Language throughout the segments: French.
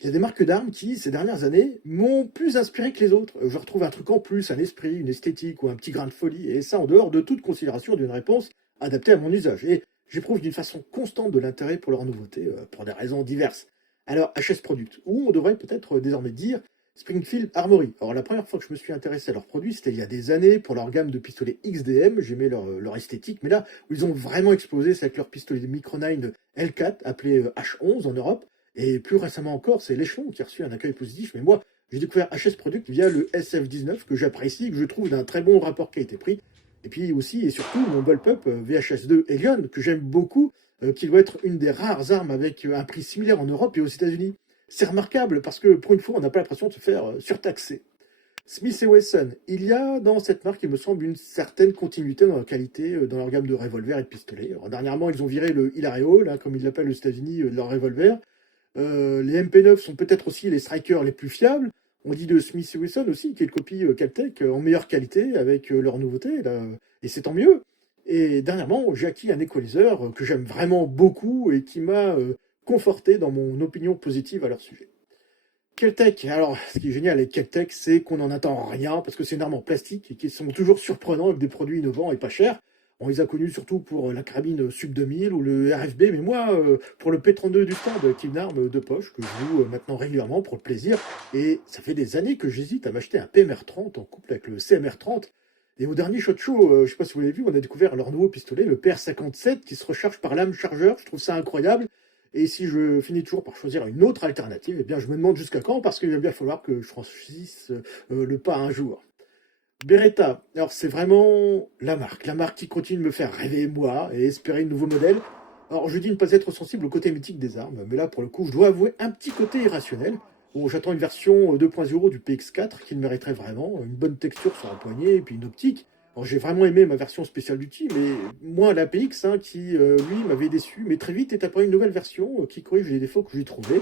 Il y a des marques d'armes qui, ces dernières années, m'ont plus inspiré que les autres. Je retrouve un truc en plus, un esprit, une esthétique ou un petit grain de folie, et ça en dehors de toute considération d'une réponse adaptée à mon usage. Et j'éprouve d'une façon constante de l'intérêt pour leurs nouveautés, pour des raisons diverses. Alors, HS Product, ou on devrait peut-être désormais dire Springfield Armory. Alors, la première fois que je me suis intéressé à leurs produits, c'était il y a des années, pour leur gamme de pistolets XDM, j'aimais leur esthétique, mais là, où ils ont vraiment explosé, c'est avec leur pistolet Micronine L4, appelé H11 en Europe, et plus récemment encore, c'est l'échelon qui a reçu un accueil positif. Mais moi, j'ai découvert HS Product via le SF19 que j'apprécie, que je trouve d'un très bon rapport qualité-prix. Et puis aussi et surtout mon Bullpup VHS2 Elion que j'aime beaucoup, qui doit être une des rares armes avec un prix similaire en Europe et aux États-Unis. C'est remarquable parce que pour une fois, on n'a pas l'impression de se faire surtaxer. Smith Wesson, il y a dans cette marque, il me semble, une certaine continuité dans la qualité, dans leur gamme de revolvers et de pistolets. Alors, dernièrement, ils ont viré le Hilario, là, comme ils l'appellent aux États-Unis, de leur revolver. Les MP9 sont peut-être aussi les strikers les plus fiables. On dit de Smith Wesson aussi, qui est une copie Caltech en meilleure qualité avec leur nouveauté, là, et c'est tant mieux. Et dernièrement, j'ai acquis un équaliseur que j'aime vraiment beaucoup et qui m'a conforté dans mon opinion positive à leur sujet. Keltec, alors ce qui est génial avec Keltec, c'est qu'on n'en attend rien parce que c'est une arme en plastique et qui sont toujours surprenants avec des produits innovants et pas chers. On les a connus surtout pour la carabine Sub 2000 ou le RFB, mais moi, pour le P32 du stand, qui est une arme de poche que je joue maintenant régulièrement pour le plaisir. Et ça fait des années que j'hésite à m'acheter un PMR30 en couple avec le CMR30. Et au dernier SHOT Show, je ne sais pas si vous l'avez vu, on a découvert leur nouveau pistolet, le PR57, qui se recharge par lame chargeur. Je trouve ça incroyable. Et si je finis toujours par choisir une autre alternative, eh bien je me demande jusqu'à quand, parce qu'il va bien falloir que je franchisse le pas un jour. Beretta, alors c'est vraiment la marque qui continue de me faire rêver moi et espérer de nouveaux modèles. Alors je dis ne pas être sensible au côté mythique des armes, mais là pour le coup je dois avouer un petit côté irrationnel. Bon, j'attends une version 2.0 du PX4 qui le mériterait vraiment, une bonne texture sur un poignet et puis une optique. Alors j'ai vraiment aimé ma version spéciale d'outil, mais moi l'APX qui lui m'avait déçu, mais très vite est apparue une nouvelle version qui corrige les défauts que j'ai trouvés.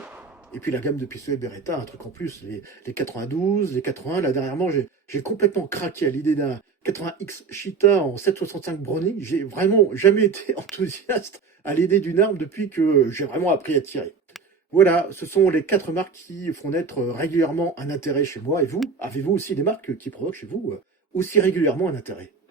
Et puis la gamme de pistolets Beretta, un truc en plus, les 92, les 80, là dernièrement j'ai complètement craqué à l'idée d'un 80X Cheetah en 7,65 Browning. J'ai vraiment jamais été enthousiaste à l'idée d'une arme depuis que j'ai vraiment appris à tirer. Voilà, ce sont les quatre marques qui font naître régulièrement un intérêt chez moi. Et vous, avez-vous aussi des marques qui provoquent chez vous aussi régulièrement un intérêt?